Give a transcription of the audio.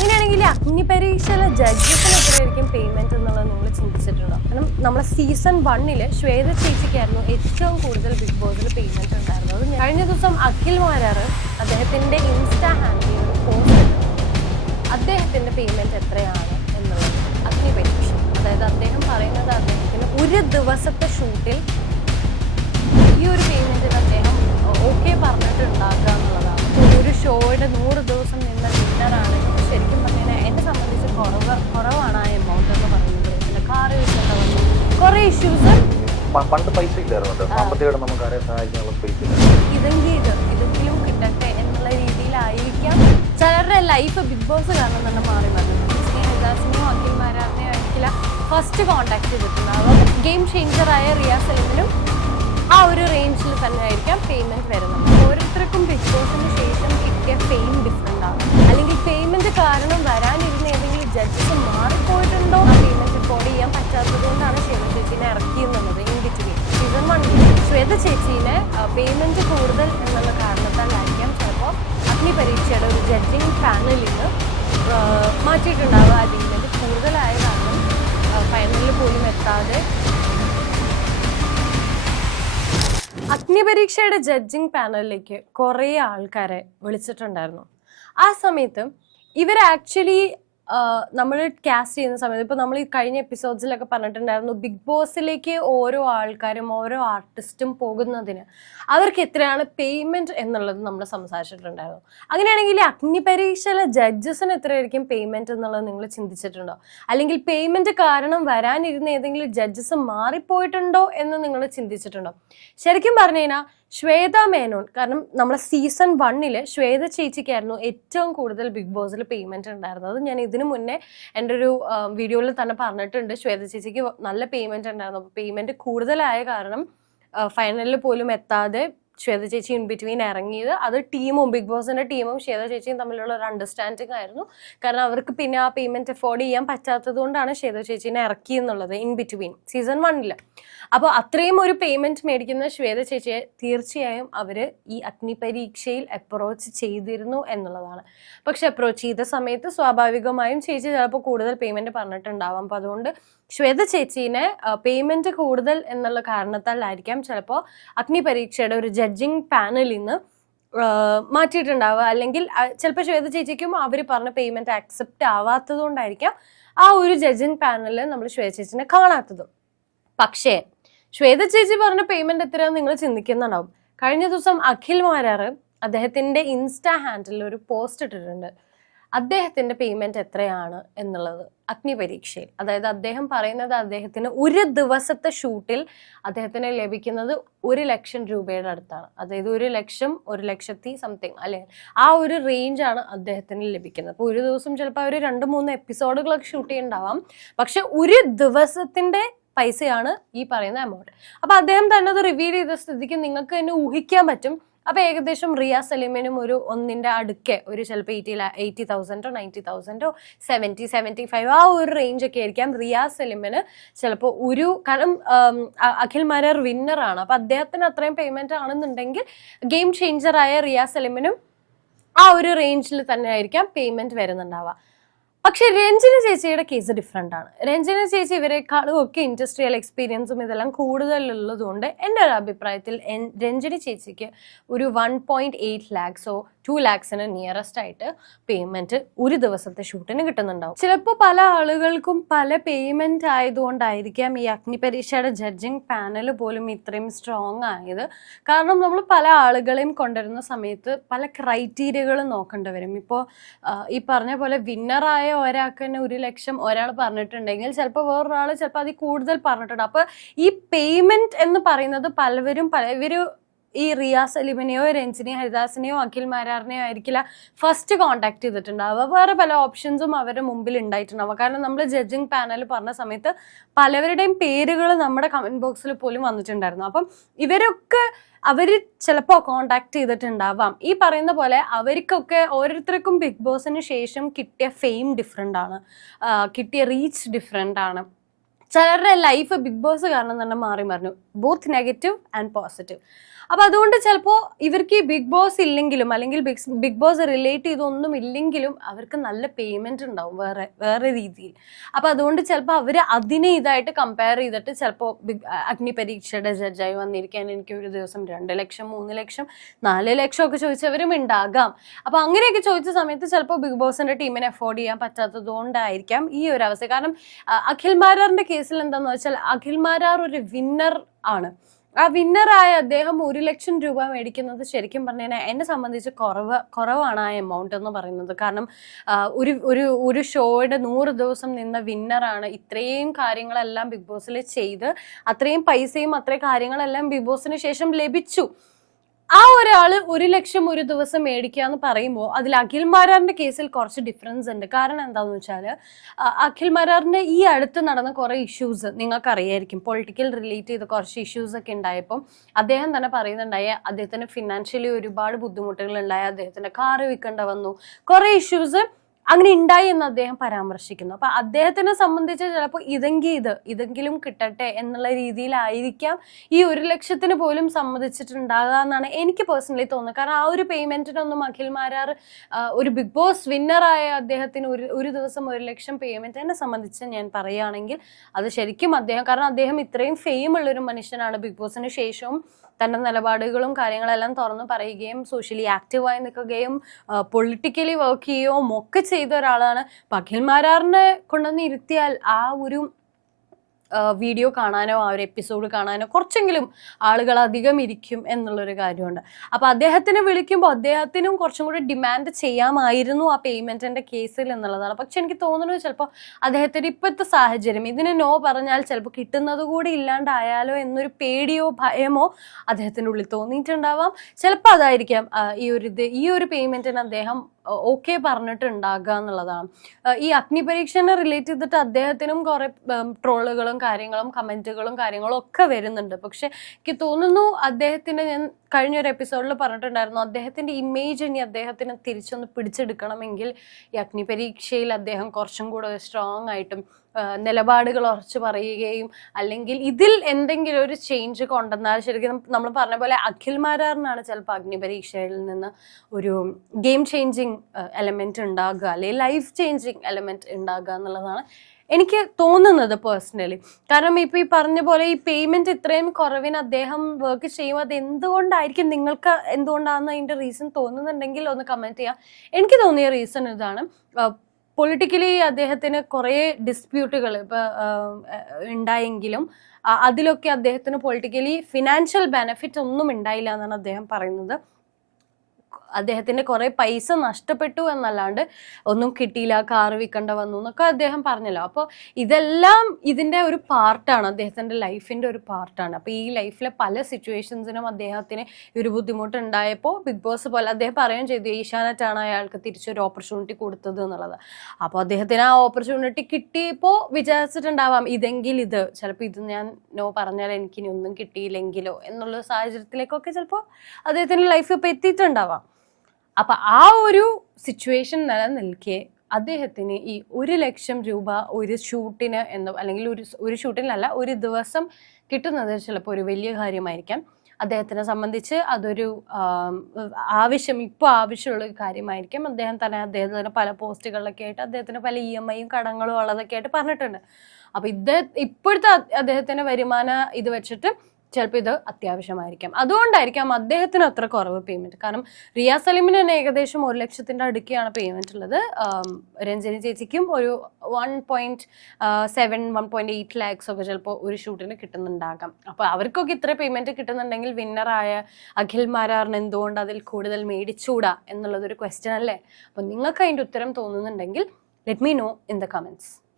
അങ്ങനെയാണെങ്കിൽ അഗ്നി പരീക്ഷയിലെ ജഡ്ജസിന് എത്രയായിരിക്കും പേയ്മെന്റ് എന്നുള്ളത് നിങ്ങൾ ചിന്തിച്ചിട്ടുണ്ടോ? കാരണം നമ്മളെ സീസൺ 1 ശ്വേത ചേച്ചിക്കായിരുന്നു ഏറ്റവും കൂടുതൽ ബിഗ് ബോസിൽ പേയ്മെന്റ് ഉണ്ടായിരുന്നത്. കഴിഞ്ഞ ദിവസം അഖിൽ മാരാർ അദ്ദേഹത്തിന്റെ ഇൻസ്റ്റാ ഹാൻഡിൽ ഒരു പോസ്റ്റ് അദ്ദേഹത്തിന്റെ പേയ്മെന്റ് എത്രയാണ് എന്നുള്ളത് അഗ്നി പരീക്ഷ. അതായത് അദ്ദേഹം പറയുന്നത് അദ്ദേഹത്തിന് ഒരു ദിവസത്തെ ഷൂട്ടിൽ ഈ ഒരു പേയ്മെന്റിന് അദ്ദേഹം ഓക്കെ പറഞ്ഞിട്ടുണ്ടാകുക എന്നുള്ളതാണ്. ഒരു ഷോയുടെ 100 ദിവസം നിന്ന വിന്നറാണെങ്കിൽ ശരിക്കും പറഞ്ഞാൽ എന്നെ സംബന്ധിച്ച് കുറവാണ് ആ എമൗണ്ട് എന്ന് പറയുന്നത്. പിന്നെ കാറ് വിൽക്കേണ്ട കുറേ ഇഷ്യൂസ് പണ്ട് പൈസ ഇല്ലായിരുന്നു, സാമ്പത്തികമായിട്ട് നമുക്ക് ആരെയും സഹായിക്കാനുള്ള പൈസ ഇതെങ്കിലും കിട്ടട്ടെ എന്നുള്ള രീതിയിലായിരിക്കാം ചിലരുടെ ലൈഫ് ബിഗ് ബോസ് കാരണം തന്നെ മാറി വന്നത്. ഹരിദാസിനെയോ അഖിൽ മാരാറിനെയോ ആയിരിക്കില്ല ഫസ്റ്റ് കോണ്ടാക്ട് ചെയ്തിട്ടുണ്ടാവും. ഗെയിം ചേഞ്ചറായ റിയ സലീമിനും ആ ഒരു റേഞ്ചിൽ തന്നെ ആയിരിക്കാം പേയ്മെന്റ് വരുന്നത്. ഓരോരുത്തർക്കും ബിഗ് ബോസിന് ശേഷം കിട്ടിയ ഫെയിം ഡിഫറെന്റ് ആണ്. അല്ലെങ്കിൽ പേയ്മെന്റ് കാരണം വരാനിരുന്ന ഏതെങ്കിലും ജഡ്ജസ് മാറിപ്പോയിട്ടുണ്ടോ, ആ പേയ്മെന്റ് അഫോർഡ് ചെയ്യാൻ പറ്റാത്തത് കൊണ്ടാണ് ശ്വേത ചേച്ചീനെ ഇറക്കിയെന്നുള്ളത്. ഇൻ ബിറ്റ്വീൻ സീസൺ 1 ശ്വേത ചേച്ചീനെ പേയ്മെന്റ് കൂടുതൽ എന്നുള്ള കാരണത്താലായിരിക്കാം ചിലപ്പോൾ അഗ്നി പരീക്ഷയുടെ ഒരു ജഡ്ജിങ് പാനലിൽ നിന്ന് മാറ്റിയിട്ടുണ്ടാവുക. ആ പേയ്മെന്റ് കൂടുതലായ കാരണം ഫൈനലിൽ പോലും എത്താതെ അഗ്നി പരീക്ഷയുടെ ജഡ്ജിങ് പാനലിലേക്ക് കുറേ ആൾക്കാരെ വിളിച്ചിട്ടുണ്ടായിരുന്നു. ആ സമയത്ത് ഇവർ ആക്ച്വലി നമ്മൾ കാസ്റ്റ് ചെയ്യുന്ന സമയത്ത് ഇപ്പോൾ നമ്മൾ ഈ കഴിഞ്ഞ എപ്പിസോഡ്സിലൊക്കെ പറഞ്ഞിട്ടുണ്ടായിരുന്നു, ബിഗ് ബോസിലേക്ക് ഓരോ ആൾക്കാരും ഓരോ ആർട്ടിസ്റ്റും പോകുന്നതിന് അവർക്ക് എത്രയാണ് പേയ്മെന്റ് എന്നുള്ളത് നമ്മൾ സംസാരിച്ചിട്ടുണ്ടായിരുന്നു. അങ്ങനെയാണെങ്കിൽ അഗ്നി പരീക്ഷയിലെ ജഡ്ജസിന് എത്രയായിരിക്കും പേയ്മെന്റ് എന്നുള്ളത് നിങ്ങൾ ചിന്തിച്ചിട്ടുണ്ടോ? അല്ലെങ്കിൽ പേയ്മെന്റ് കാരണം വരാനിരുന്ന ഏതെങ്കിലും ജഡ്ജസ് മാറിപ്പോയിട്ടുണ്ടോ എന്ന് നിങ്ങൾ ചിന്തിച്ചിട്ടുണ്ടോ? ശരിക്കും പറഞ്ഞു കഴിഞ്ഞാൽ ശ്വേത മേനോൻ, കാരണം നമ്മളെ സീസൺ 1 ശ്വേത ചേച്ചിക്കായിരുന്നു ഏറ്റവും കൂടുതൽ ബിഗ് ബോസിൽ പേയ്മെന്റ് ഉണ്ടായിരുന്നത്. ഞാൻ ഇതിനു മുന്നേ എൻ്റെ ഒരു വീഡിയോയിൽ തന്നെ പറഞ്ഞിട്ടുണ്ട്, ശ്വേത ചേച്ചിക്ക് നല്ല പേയ്മെന്റ് ഉണ്ടായിരുന്നു. അപ്പോൾ പേയ്മെന്റ് കൂടുതലായ കാരണം ഫൈനലിൽ പോലും എത്താതെ ശ്വേത ചേച്ചി ഇൻ ബിറ്റ്വീൻ ഇറങ്ങിയത്. അത് ടീമും ബിഗ് ബോസിന്റെ ടീമും ശ്വേത ചേച്ചിയും തമ്മിലുള്ള ഒരു അണ്ടർസ്റ്റാൻഡിങ് ആയിരുന്നു. കാരണം അവർക്ക് പിന്നെ ആ പേയ്മെന്റ് അഫോർഡ് ചെയ്യാൻ പറ്റാത്തത് കൊണ്ടാണ് ശ്വേത ചേച്ചീനെ ഇറക്കി എന്നുള്ളത് ഇൻ ബിറ്റ്വീൻ സീസൺ 1. അപ്പോൾ അത്രയും ഒരു പേയ്മെന്റ് മേടിക്കുന്ന ശ്വേത ചേച്ചിയെ തീർച്ചയായും അവര് ഈ അഗ്നി പരീക്ഷയിൽ അപ്രോച്ച് ചെയ്തിരുന്നു എന്നുള്ളതാണ്. പക്ഷെ അപ്രോച്ച് ചെയ്ത സമയത്ത് സ്വാഭാവികമായും ചേച്ചി ചിലപ്പോൾ കൂടുതൽ പേയ്മെന്റ് പറഞ്ഞിട്ടുണ്ടാവാം. അപ്പോൾ അതുകൊണ്ട് ശ്വേത ചേച്ചീനെ പേയ്മെന്റ് കൂടുതൽ എന്നുള്ള കാരണത്താലായിരിക്കാം ചിലപ്പോൾ അഗ്നി പരീക്ഷയുടെ ഒരു ജഡ്ജിങ് പാനലിൽ നിന്ന് മാറ്റിയിട്ടുണ്ടാവുക. അല്ലെങ്കിൽ ചിലപ്പോൾ ശ്വേത ചേച്ചിക്കും അവർ പറഞ്ഞ പേയ്മെന്റ് ആക്സെപ്റ്റ് ആവാത്തത് കൊണ്ടായിരിക്കാം ആ ഒരു ജഡ്ജിങ് പാനലിൽ നമ്മൾ ശ്വേത ചേച്ചിനെ കാണാത്തതും. പക്ഷേ ശ്വേത ചേച്ചി പറഞ്ഞ പേയ്മെന്റ് എത്രയാണെന്ന് നിങ്ങൾ ചിന്തിക്കുന്നുണ്ടാവും. കഴിഞ്ഞ ദിവസം അഖിൽ മാരാർ അദ്ദേഹത്തിന്റെ ഇൻസ്റ്റാ ഹാൻഡിൽ ഒരു പോസ്റ്റ് ഇട്ടിട്ടുണ്ട്. അദ്ദേഹത്തിന്റെ പേയ്മെന്റ് എത്രയാണ് എന്നുള്ളത് അഗ്നി പരീക്ഷയിൽ. അതായത് അദ്ദേഹം പറയുന്നത് അദ്ദേഹത്തിന് ഒരു ദിവസത്തെ ഷൂട്ടിൽ അദ്ദേഹത്തിന് ലഭിക്കുന്നത് 1 ലക്ഷം രൂപയുടെ അടുത്താണ്. അതായത് 1 ലക്ഷം 1,00,000 സംതിങ് അല്ലെ, ആ ഒരു റേഞ്ചാണ് അദ്ദേഹത്തിന് ലഭിക്കുന്നത്. അപ്പോൾ ഒരു ദിവസം ചിലപ്പോൾ അവർ 2-3 എപ്പിസോഡുകളൊക്കെ ഷൂട്ട് ചെയ്യുന്നുണ്ടാവാം. പക്ഷെ ഒരു ദിവസത്തിന്റെ പൈസയാണ് ഈ പറയുന്ന എമൗണ്ട്. അപ്പൊ അദ്ദേഹം തന്നെ അത് റിവീൽ ചെയ്ത സ്ഥിതിക്ക് നിങ്ങൾക്ക് തന്നെ ഊഹിക്കാൻ പറ്റും. അപ്പൊ ഏകദേശം റിയ സലീമിനും ഒരു ഒന്നിന്റെ അടുക്കെ ഒരു ചിലപ്പോൾ 80,000 90,000 70-75 ആ ഒരു റേഞ്ച് ഒക്കെ ആയിരിക്കാം റിയ സലീമിന് ചിലപ്പോൾ ഒരു. കാരണം അഖിൽ മാരാർ വിന്നറാണ്. അപ്പൊ അദ്ദേഹത്തിന് അത്രയും പേയ്മെന്റ് ആണെന്നുണ്ടെങ്കിൽ ഗെയിം ചേഞ്ചറായ റിയ സലീമിനും ആ ഒരു റേഞ്ചിൽ തന്നെ ആയിരിക്കാം പേയ്മെന്റ് വരുന്നുണ്ടാവുക. പക്ഷെ രഞ്ജിനി ചേച്ചിയുടെ കേസ് ഡിഫറെൻ്റ് ആണ്. രഞ്ജിനി ചേച്ചി ഇവരെക്കാളും ഒക്കെ ഇൻഡസ്ട്രിയൽ എക്സ്പീരിയൻസും ഇതെല്ലാം കൂടുതലുള്ളതുകൊണ്ട് എൻ്റെ ഒരു അഭിപ്രായത്തിൽ രഞ്ജിനി ചേച്ചിക്ക് ഒരു 1.8 lakhs 2 lakhsന് നിയറസ്റ്റ് ആയിട്ട് പേയ്മെന്റ് ഒരു ദിവസത്തെ ഷൂട്ടിന് കിട്ടുന്നുണ്ടാവും. ചിലപ്പോൾ പല ആളുകൾക്കും പല പേയ്മെന്റ് ആയതുകൊണ്ടായിരിക്കാം ഈ അഗ്നി പരീക്ഷയുടെ ജഡ്ജിങ് പാനൽ പോലും ഇത്രയും സ്ട്രോങ് ആയത്. കാരണം നമ്മൾ പല ആളുകളെയും കൊണ്ടുവരുന്ന സമയത്ത് പല ക്രൈറ്റീരിയകളും നോക്കേണ്ടി വരും. ഇപ്പോൾ ഈ പറഞ്ഞ പോലെ വിന്നറായ ഒരാൾക്ക് തന്നെ 1 ലക്ഷം ഒരാൾ പറഞ്ഞിട്ടുണ്ടെങ്കിൽ ചിലപ്പോൾ വേറൊരാൾ ചിലപ്പോൾ അതിൽ കൂടുതൽ പറഞ്ഞിട്ടുണ്ട്. അപ്പൊ ഈ പേയ്മെന്റ് എന്ന് പറയുന്നത് പലവരും ഈ റിയ സലീമിനെയോ രഞ്ജിനി ഹരിദാസിനെയോ അഖിൽ മാരാറിനെയോ ആയിരിക്കില്ല ഫസ്റ്റ് കോണ്ടാക്ട് ചെയ്തിട്ടുണ്ടാവുക. വേറെ പല ഓപ്ഷൻസും അവരുടെ മുമ്പിൽ ഉണ്ടായിട്ടുണ്ടാവുക. കാരണം നമ്മൾ ജഡ്ജിങ് പാനൽ പറഞ്ഞ സമയത്ത് പലവരുടെയും പേരുകൾ നമ്മുടെ കമന്റ് ബോക്സിൽ പോലും വന്നിട്ടുണ്ടായിരുന്നു. അപ്പം ഇവരൊക്കെ അവർ ചിലപ്പോൾ കോണ്ടാക്ട് ചെയ്തിട്ടുണ്ടാവാം. ഈ പറയുന്ന പോലെ അവർക്കൊക്കെ ഓരോരുത്തർക്കും ബിഗ് ബോസിന് ശേഷം കിട്ടിയ ഫെയിം ഡിഫറെൻ്റ് ആണ്, കിട്ടിയ റീച്ച് ഡിഫറെൻ്റ് ആണ്. ചിലരുടെ ലൈഫ് ബിഗ് ബോസ് കാരണം തന്നെ മാറി മറിഞ്ഞു, ബോത്ത് നെഗറ്റീവ് ആൻഡ് പോസിറ്റീവ്. അപ്പൊ അതുകൊണ്ട് ചിലപ്പോൾ ഇവർക്ക് ഈ ബിഗ് ബോസ് ഇല്ലെങ്കിലും അല്ലെങ്കിൽ ബിഗ് ബോസ് റിലേറ്റ് ചെയ്തൊന്നും ഇല്ലെങ്കിലും അവർക്ക് നല്ല പേയ്മെന്റ് ഉണ്ടാവും വേറെ രീതിയിൽ. അപ്പൊ അതുകൊണ്ട് ചിലപ്പോൾ അവര് അതിനെ ഇതായിട്ട് കമ്പയർ ചെയ്തിട്ട് ചിലപ്പോൾ അഗ്നി പരീക്ഷയുടെ ജഡ്ജായി വന്നിരിക്കാൻ എനിക്ക് ഒരു ദിവസം 2 ലക്ഷം 3 ലക്ഷം 4 ലക്ഷം ഒക്കെ ചോദിച്ചവരും ഉണ്ടാകാം. അപ്പൊ അങ്ങനെയൊക്കെ ചോദിച്ച സമയത്ത് ചിലപ്പോൾ ബിഗ് ബോസിന്റെ ടീമിനെ അഫോർഡ് ചെയ്യാൻ പറ്റാത്തത് കൊണ്ടായിരിക്കാം ഈ ഒരു അവസ്ഥ. കാരണം അഖിൽ മാരാറിന്റെ കേസിൽ എന്താന്ന് വെച്ചാൽ അഖിൽ മാരാർ ഒരു വിന്നർ ആണ്. ആ വിന്നറായ അദ്ദേഹം 1 ലക്ഷം രൂപ മേടിക്കുന്നത് ശരിക്കും പറഞ്ഞു കഴിഞ്ഞാൽ എന്നെ സംബന്ധിച്ച് കുറവാണ് ആ എമൗണ്ട് എന്ന് പറയുന്നത്. കാരണം ഒരു ഷോയുടെ 100 ദിവസം നിന്ന വിന്നറാണ്. ഇത്രയും കാര്യങ്ങളെല്ലാം ബിഗ് ബോസിൽ ചെയ്ത് അത്രയും പൈസയും അത്രയും കാര്യങ്ങളെല്ലാം ബിഗ് ബോസിന് ശേഷം ലഭിച്ചു. ആ ഒരാള് 1 ലക്ഷം ഒരു ദിവസം മേടിക്കുക എന്ന് പറയുമ്പോൾ അതിൽ അഖിൽ മാരാറിന്റെ കേസിൽ കുറച്ച് ഡിഫറൻസ് ഉണ്ട്. കാരണം എന്താണെന്ന് വെച്ചാൽ അഖിൽ മാരാറിന്റെ ഈ അടുത്ത് നടന്ന കുറെ ഇഷ്യൂസ് നിങ്ങൾക്ക് അറിയായിരിക്കും. പൊളിറ്റിക്കൽ റിലേറ്റ് ചെയ്ത കുറച്ച് ഇഷ്യൂസ് ഒക്കെ ഉണ്ടായപ്പോൾ അദ്ദേഹം തന്നെ പറയുന്നുണ്ടായ അദ്ദേഹത്തിന് ഫിനാൻഷ്യലി ഒരുപാട് ബുദ്ധിമുട്ടുകൾ ഉണ്ടായ, അദ്ദേഹത്തിന്റെ കാറ് വിൽക്കേണ്ട വന്നു, കുറെ ഇഷ്യൂസ് അങ്ങനെ ഉണ്ടായി എന്ന് അദ്ദേഹം പരാമർശിക്കുന്നു. അപ്പൊ അദ്ദേഹത്തിനെ സംബന്ധിച്ച് ചിലപ്പോൾ ഇതെങ്കിലും കിട്ടട്ടെ എന്നുള്ള രീതിയിലായിരിക്കാം ഈ 1 ലക്ഷത്തിന് പോലും സമ്മതിച്ചിട്ടുണ്ടാകുക എന്നാണ് എനിക്ക് പേഴ്സണലി തോന്നുന്നത്. കാരണം ആ ഒരു പേയ്മെന്റിനൊന്നും അഖിൽ മാരാർ ഒരു ബിഗ് ബോസ് വിന്നറായ അദ്ദേഹത്തിന് ഒരു ദിവസം 1 ലക്ഷം പേയ്മെന്റ് എന്നെ സംബന്ധിച്ച് ഞാൻ പറയുകയാണെങ്കിൽ അത് ശരിക്കും കാരണം അദ്ദേഹം ഇത്രയും ഫെയിം ഉള്ള ഒരു മനുഷ്യനാണ്. ബിഗ് ബോസിന് ശേഷവും തൻ്റെ നിലപാടുകളും കാര്യങ്ങളെല്ലാം തുറന്നു പറയുകയും സോഷ്യലി ആക്റ്റീവായി നിൽക്കുകയും പൊളിറ്റിക്കലി വർക്ക് ചെയ്യുകയും ഒക്കെ ചെയ്ത ഒരാളാണ്. അഖിൽ മാരാറിനെ കൊണ്ടുവന്ന് ഇരുത്തിയാൽ ആ ഒരു വീഡിയോ കാണാനോ ആ ഒരു എപ്പിസോഡ് കാണാനോ കുറച്ചെങ്കിലും ആളുകൾ അധികം ഇരിക്കും എന്നുള്ളൊരു കാര്യമുണ്ട്. അപ്പൊ അദ്ദേഹത്തിനെ വിളിക്കുമ്പോൾ അദ്ദേഹത്തിനും കുറച്ചും കൂടി ഡിമാൻഡ് ചെയ്യാമായിരുന്നു ആ പേയ്മെന്റിന്റെ കേസിൽ എന്നുള്ളതാണ്. പക്ഷെ എനിക്ക് തോന്നുന്നത് ചിലപ്പോൾ അദ്ദേഹത്തിന്റെ ഇപ്പോഴത്തെ സാഹചര്യം ഇതിന് നോ പറഞ്ഞാൽ ചിലപ്പോൾ കിട്ടുന്നത് കൂടി ഇല്ലാണ്ടായാലോ എന്നൊരു പേടിയോ ഭയമോ അദ്ദേഹത്തിന്റെ ഉള്ളിൽ തോന്നിയിട്ടുണ്ടാവാം. ചിലപ്പോൾ അതായിരിക്കാം ഈ ഒരു പേയ്മെന്റിന് അദ്ദേഹം ഓക്കെ പറഞ്ഞിട്ടുണ്ടാകുക എന്നുള്ളതാണ്. ഈ അഗ്നി പരീക്ഷനെ റിലേറ്റ് ചെയ്തിട്ട് അദ്ദേഹത്തിനും കുറെ ട്രോളുകളും കാര്യങ്ങളും കമന്റുകളും കാര്യങ്ങളും ഒക്കെ വരുന്നുണ്ട്. പക്ഷെ എനിക്ക് തോന്നുന്നു അദ്ദേഹത്തിന്, ഞാൻ കഴിഞ്ഞൊരു എപ്പിസോഡിൽ പറഞ്ഞിട്ടുണ്ടായിരുന്നു, അദ്ദേഹത്തിന്റെ ഇമേജ് ഇനി അദ്ദേഹത്തിന് തിരിച്ചൊന്ന് പിടിച്ചെടുക്കണമെങ്കിൽ ഈ അഗ്നി പരീക്ഷയിൽ അദ്ദേഹം കുറച്ചും കൂടെ സ്ട്രോങ് ആയിട്ടും നിലപാടുകൾ ഉറച്ചു പറയുകയും അല്ലെങ്കിൽ ഇതിൽ എന്തെങ്കിലും ഒരു ചേഞ്ച് കൊണ്ടുവന്നാൽ ശരിക്കും നമ്മൾ പറഞ്ഞ പോലെ അഖിൽ മാരാറിനാണ് ചിലപ്പോൾ അഗ്നി പരീക്ഷയിൽ നിന്ന് ഒരു ഗെയിം ചേഞ്ചിങ് എലമെന്റ് ഉണ്ടാകുക അല്ലെങ്കിൽ ലൈഫ് ചേഞ്ചിങ് എലമെന്റ് ഉണ്ടാകുക എന്നുള്ളതാണ് എനിക്ക് തോന്നുന്നത് പേഴ്സണലി. കാരണം ഇപ്പൊ ഈ പറഞ്ഞ പോലെ ഈ പേയ്മെന്റ് ഇത്രയും കുറവിന് അദ്ദേഹം വർക്ക് ചെയ്യുമ്പോൾ അത് എന്തുകൊണ്ടായിരിക്കും, നിങ്ങൾക്ക് എന്തുകൊണ്ടാണെന്ന് അതിന്റെ റീസൺ തോന്നുന്നുണ്ടെങ്കിൽ ഒന്ന് കമന്റ് ചെയ്യാം. എനിക്ക് തോന്നിയ റീസൺ ഇതാണ്. പൊളിറ്റിക്കലി അദ്ദേഹത്തിന് കുറേ ഡിസ്പ്യൂട്ടുകൾ ഉണ്ടായെങ്കിലും അതിലൊക്കെ അദ്ദേഹത്തിന് പൊളിറ്റിക്കലി ഫിനാൻഷ്യൽ ബെനിഫിറ്റ് ഒന്നും ഉണ്ടായില്ല എന്നാണ് അദ്ദേഹം പറയുന്നത്. അദ്ദേഹത്തിന്റെ കുറെ പൈസ നഷ്ടപ്പെട്ടു എന്നല്ലാണ്ട് ഒന്നും കിട്ടിയില്ല, കാറ് വിൽക്കേണ്ട വന്നു എന്നൊക്കെ അദ്ദേഹം പറഞ്ഞല്ലോ. അപ്പോൾ ഇതെല്ലാം ഇതിന്റെ ഒരു പാർട്ടാണ്, അദ്ദേഹത്തിന്റെ ലൈഫിന്റെ ഒരു പാർട്ടാണ്. അപ്പോൾ ഈ ലൈഫിലെ പല സിറ്റുവേഷൻസിനും അദ്ദേഹത്തിന് ഒരു ബുദ്ധിമുട്ട് ഉണ്ടായപ്പോൾ ബിഗ് ബോസ് പോലെ അദ്ദേഹം പറയുകയും ചെയ്തു ഏഷ്യാനെറ്റാണ് അയാൾക്ക് തിരിച്ചൊരു ഓപ്പർച്യൂണിറ്റി കൊടുത്തത് എന്നുള്ളത്. അപ്പോൾ അദ്ദേഹത്തിന് ആ ഓപ്പർച്യൂണിറ്റി കിട്ടിയപ്പോൾ വിചാരിച്ചിട്ടുണ്ടാവാം ചിലപ്പോൾ ഇത് ഞാൻ നോ പറഞ്ഞാൽ എനിക്കിനി ഒന്നും കിട്ടിയില്ലെങ്കിലോ എന്നുള്ള സാഹചര്യത്തിലേക്കൊക്കെ ചിലപ്പോൾ അദ്ദേഹത്തിന്റെ ലൈഫ് ഇപ്പോൾ എത്തിയിട്ടുണ്ടാവാം. അപ്പൊ ആ ഒരു സിറ്റുവേഷൻ നിലനിൽക്കെ അദ്ദേഹത്തിന് ഈ 1 ലക്ഷം രൂപ ഒരു ഷൂട്ടിന് അല്ലെങ്കിൽ ഒരു ഷൂട്ടിനല്ല ഒരു ദിവസം കിട്ടുന്നത് ചിലപ്പോൾ ഒരു വലിയ കാര്യമായിരിക്കാം. അദ്ദേഹത്തിനെ സംബന്ധിച്ച് അതൊരു ആവശ്യമുള്ള ഒരു കാര്യമായിരിക്കും. അദ്ദേഹത്തിന് പല പോസ്റ്റുകളിലൊക്കെ ആയിട്ട് അദ്ദേഹത്തിന് പല EMI കടങ്ങളും ഉള്ളതൊക്കെ ആയിട്ട് പറഞ്ഞിട്ടുണ്ട്. അപ്പൊ ഇപ്പോഴത്തെ അദ്ദേഹത്തിന്റെ വരുമാന ഇത് വെച്ചിട്ട് ചിലപ്പോൾ ഇത് അത്യാവശ്യമായിരിക്കാം. അതുകൊണ്ടായിരിക്കാം അദ്ദേഹത്തിന് അത്ര കുറവ് പേയ്മെന്റ്. കാരണം റിയ സലീമിന് തന്നെ ഏകദേശം 1 ലക്ഷത്തിന്റെ അടുക്കെയാണ് പേയ്മെന്റ് ഉള്ളത്. രഞ്ജനി ചേച്ചിക്കും ഒരു 1.8 ലാക്സ് ഒക്കെ ചിലപ്പോൾ ഒരു ഷൂട്ടിന് കിട്ടുന്നുണ്ടാകാം. അപ്പൊ അവർക്കൊക്കെ ഇത്ര പേയ്മെന്റ് കിട്ടുന്നുണ്ടെങ്കിൽ വിന്നറായ അഖിൽ മാരാറിന് എന്തുകൊണ്ട് അതിൽ കൂടുതൽ മേടിച്ചൂടാ എന്നുള്ളതൊരു ക്വസ്റ്റ്യൻ അല്ലേ? അപ്പൊ നിങ്ങൾക്ക് അതിന്റെ ഉത്തരം തോന്നുന്നുണ്ടെങ്കിൽ let me know in the comments.